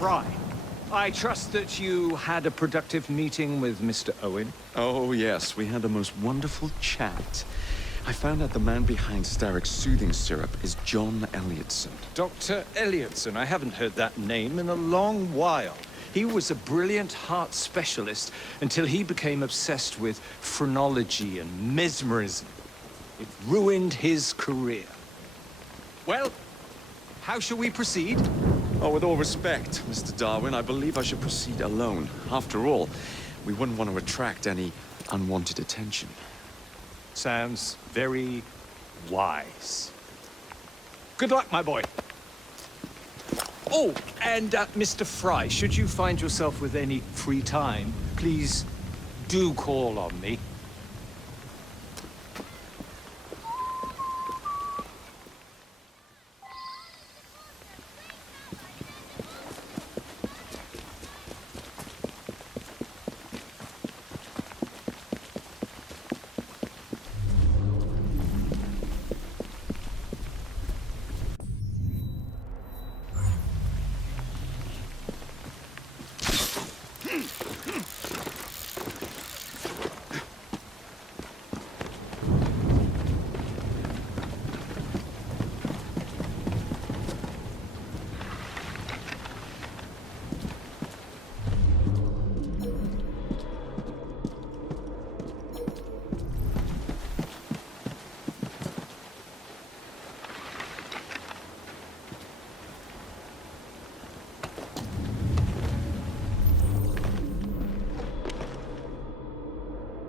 Frye. I trust that you had a productive meeting with Mr. Owen. Oh, yes. We had the most wonderful chat. I found out the man behind Starrick's soothing syrup is John Elliotson. Dr. Elliotson, I haven't heard that name in a long while. He was a brilliant heart specialist until he became obsessed with phrenology and mesmerism. It ruined his career. Well, how shall we proceed? Oh, with all respect, Mr. Darwin, I believe I should proceed alone. After all, we wouldn't want to attract any unwanted attention. Sounds very wise. Good luck, my boy. Oh, and Mr. Frye, should you find yourself with any free time, please do call on me.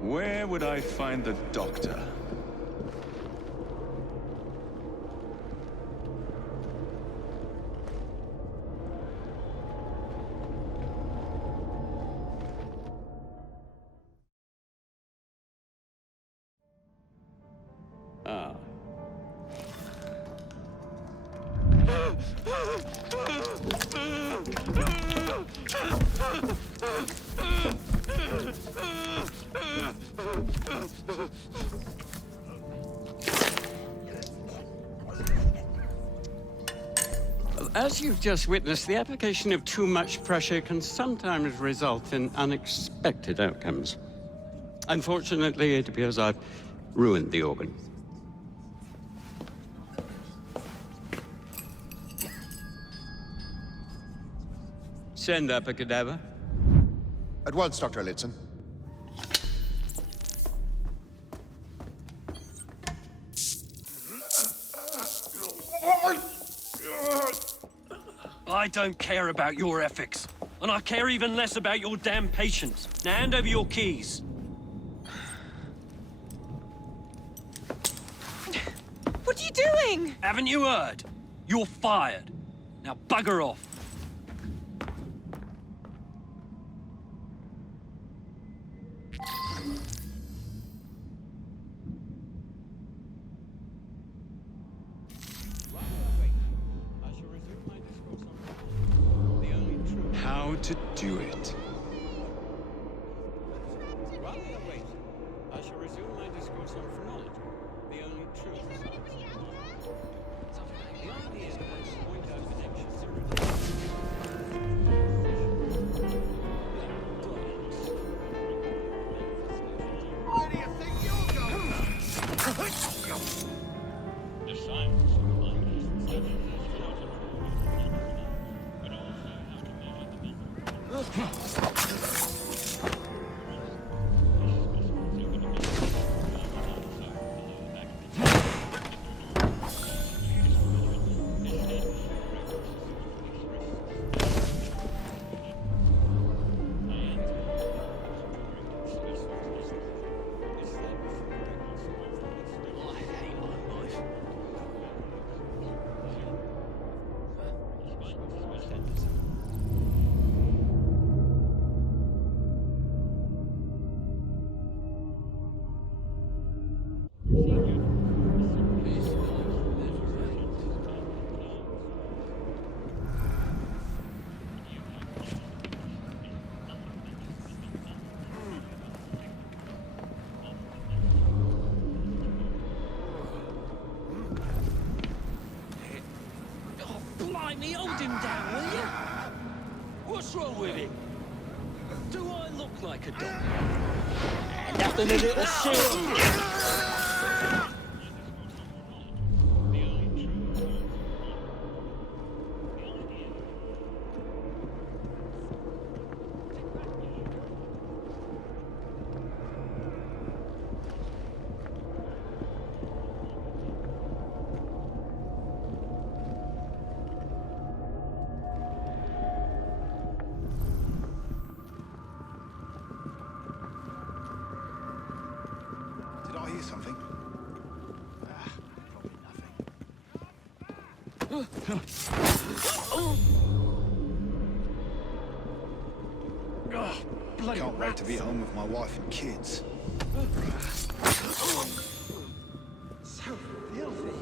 Where would I find the doctor? Ah. As you've just witnessed, the application of too much pressure can sometimes result in unexpected outcomes. Unfortunately, it appears I've ruined the organ. Send up a cadaver. At once, Dr. Elliotson. I don't care about your ethics. And I care even less about your damn patience. Now hand over your keys. What are you doing? Haven't you heard? You're fired. Now bugger off. How to do it. Rather than wait, I shall resume my discourse on phrenology, the only truth. The idea is to point out connections to Where do you think you're going? the science of mind. Blimey, hold him down, will you? What's wrong with him? Do I look like a dog? Nothing, a little shit. Did I hear something? Probably nothing. Bloody can't wait to be home with my wife and kids. So filthy.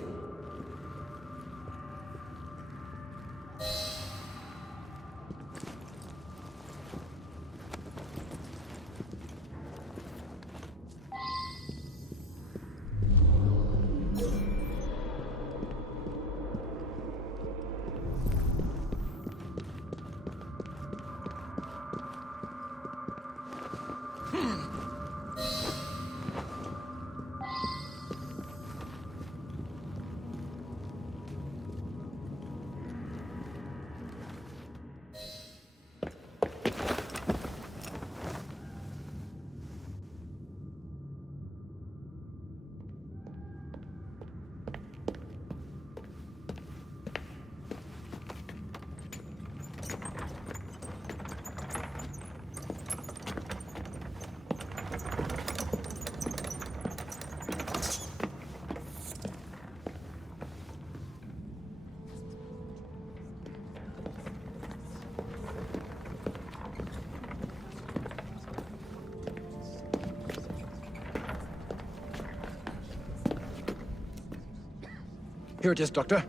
Here it is, Doctor.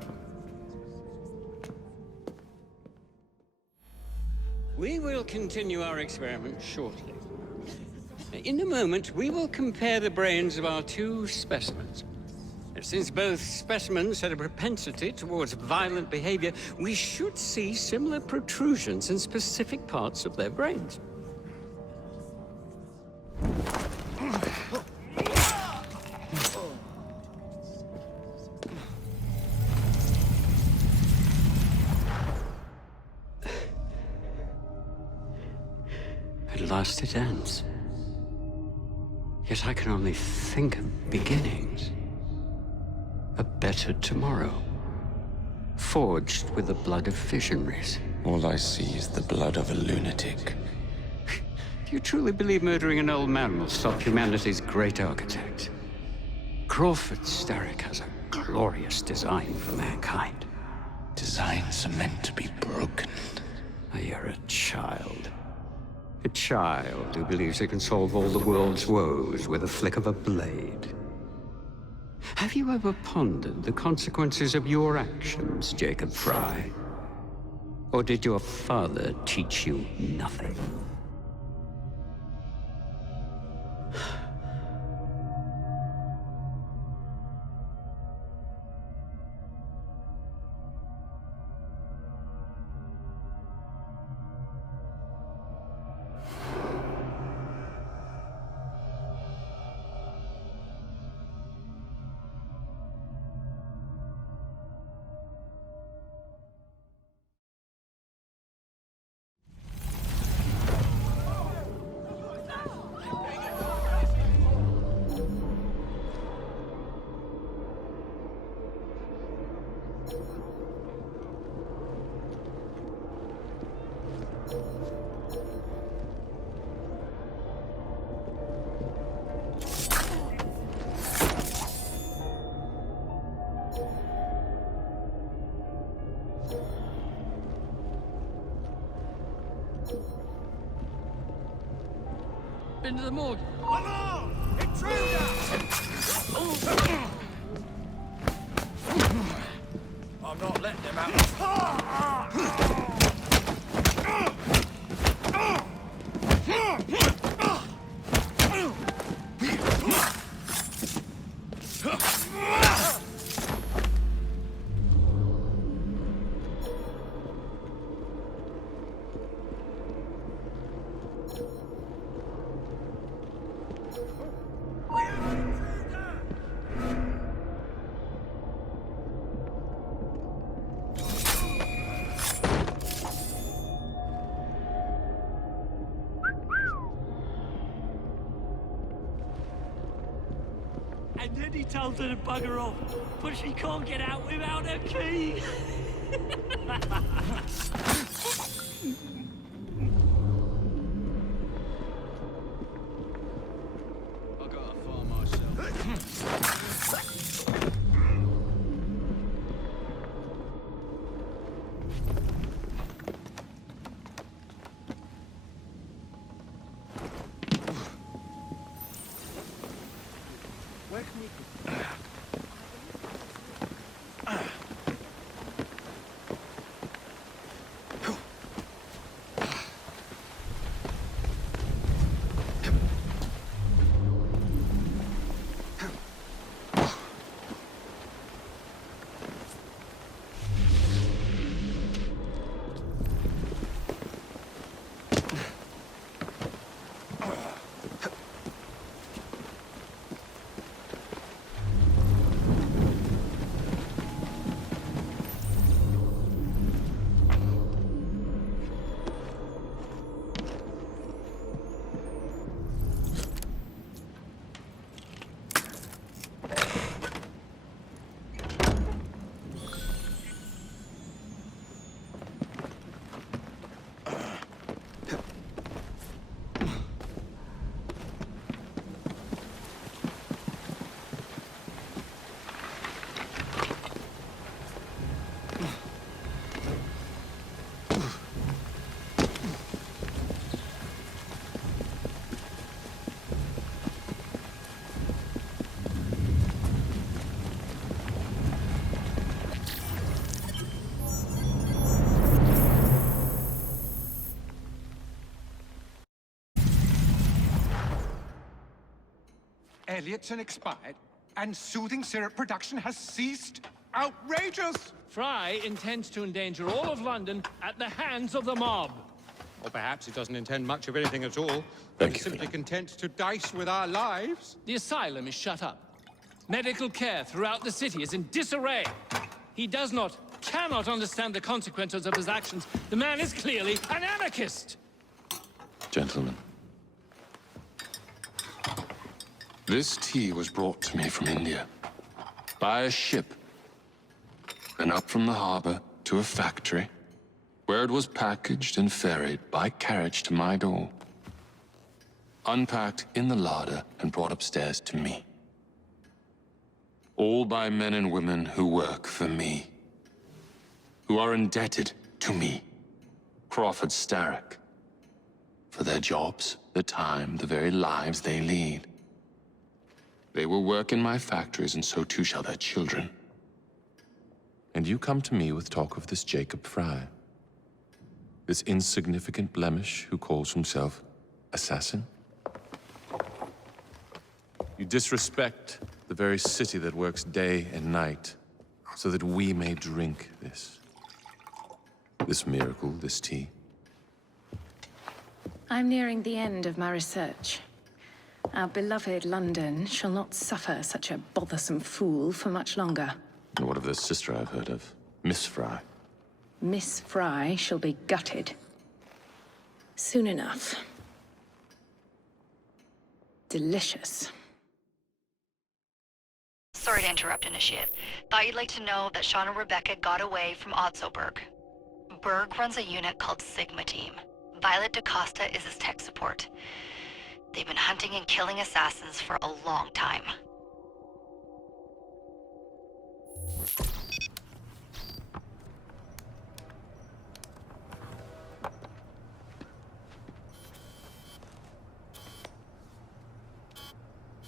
We will continue our experiment shortly. In a moment, we will compare the brains of our two specimens. Since both specimens had a propensity towards violent behavior, we should see similar protrusions in specific parts of their brains. At last it ends. Yet I can only think of beginnings. A better tomorrow, forged with the blood of visionaries. All I see is the blood of a lunatic. Do you truly believe murdering an old man will stop humanity's great architect? Crawford Starrick has a glorious design for mankind. Designs are meant to be broken. Oh, you're a child. A child who believes it can solve all the world's woes with a flick of a blade. Have you ever pondered the consequences of your actions, Jacob Frye? Or did your father teach you nothing? Into the morgue. I'm not letting them out. And then he told her to bugger off, but she can't get out without her key. I got a farm myself. Elliotson expired, and soothing syrup production has ceased? Outrageous! Frye intends to endanger all of London at the hands of the mob. Or perhaps he doesn't intend much of anything at all. Thank He's you, simply content to dice with our lives. The asylum is shut up. Medical care throughout the city is in disarray. He cannot understand the consequences of his actions. The man is clearly an anarchist! Gentlemen, this tea was brought to me from India by a ship, and up from the harbor to a factory, where it was packaged and ferried by carriage to my door, unpacked in the larder and brought upstairs to me. All by men and women who work for me, who are indebted to me, Crawford Starrick, for their jobs, the time, the very lives they lead. They will work in my factories, and so too shall their children. And you come to me with talk of this Jacob Frye, this insignificant blemish who calls himself assassin? You disrespect the very city that works day and night so that we may drink this miracle, this tea. I'm nearing the end of my research. Our beloved London shall not suffer such a bothersome fool for much longer. And what of this sister I've heard of, Miss Frye? Miss Frye shall be gutted. Soon enough. Delicious. Sorry to interrupt, Initiate. Thought you'd like to know that Sean and Rebecca got away from Otzoberg. Berg runs a unit called Sigma Team. Violet DaCosta is his tech support. They've been hunting and killing assassins for a long time.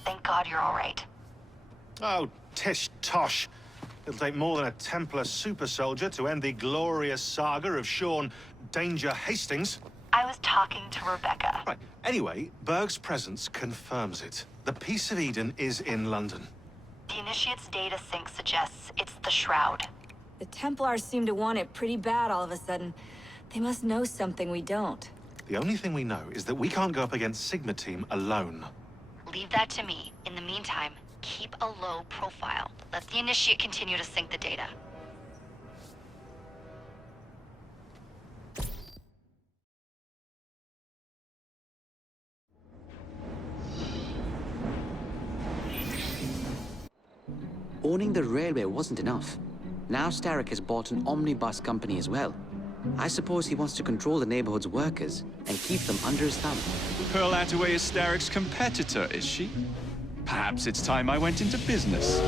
Thank God you're all right. Oh, tish tosh. It'll take more than a Templar super soldier to end the glorious saga of Sean Danger Hastings. I was talking to Rebecca. Right. Anyway, Berg's presence confirms it. The Peace of Eden is in London. The Initiate's data sync suggests it's the Shroud. The Templars seem to want it pretty bad all of a sudden. They must know something we don't. The only thing we know is that we can't go up against Sigma Team alone. Leave that to me. In the meantime, keep a low profile. Let the Initiate continue to sync the data. owning the railway wasn't enough. Now Starrick has bought an omnibus company as well. I suppose he wants to control the neighborhood's workers and keep them under his thumb. Pearl Attaway is Starrick's competitor, is she? Perhaps it's time I went into business.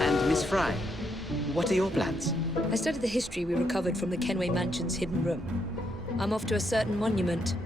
And Miss Frye, what are your plans? I studied the history we recovered from the Kenway Mansion's hidden room. I'm off to a certain monument.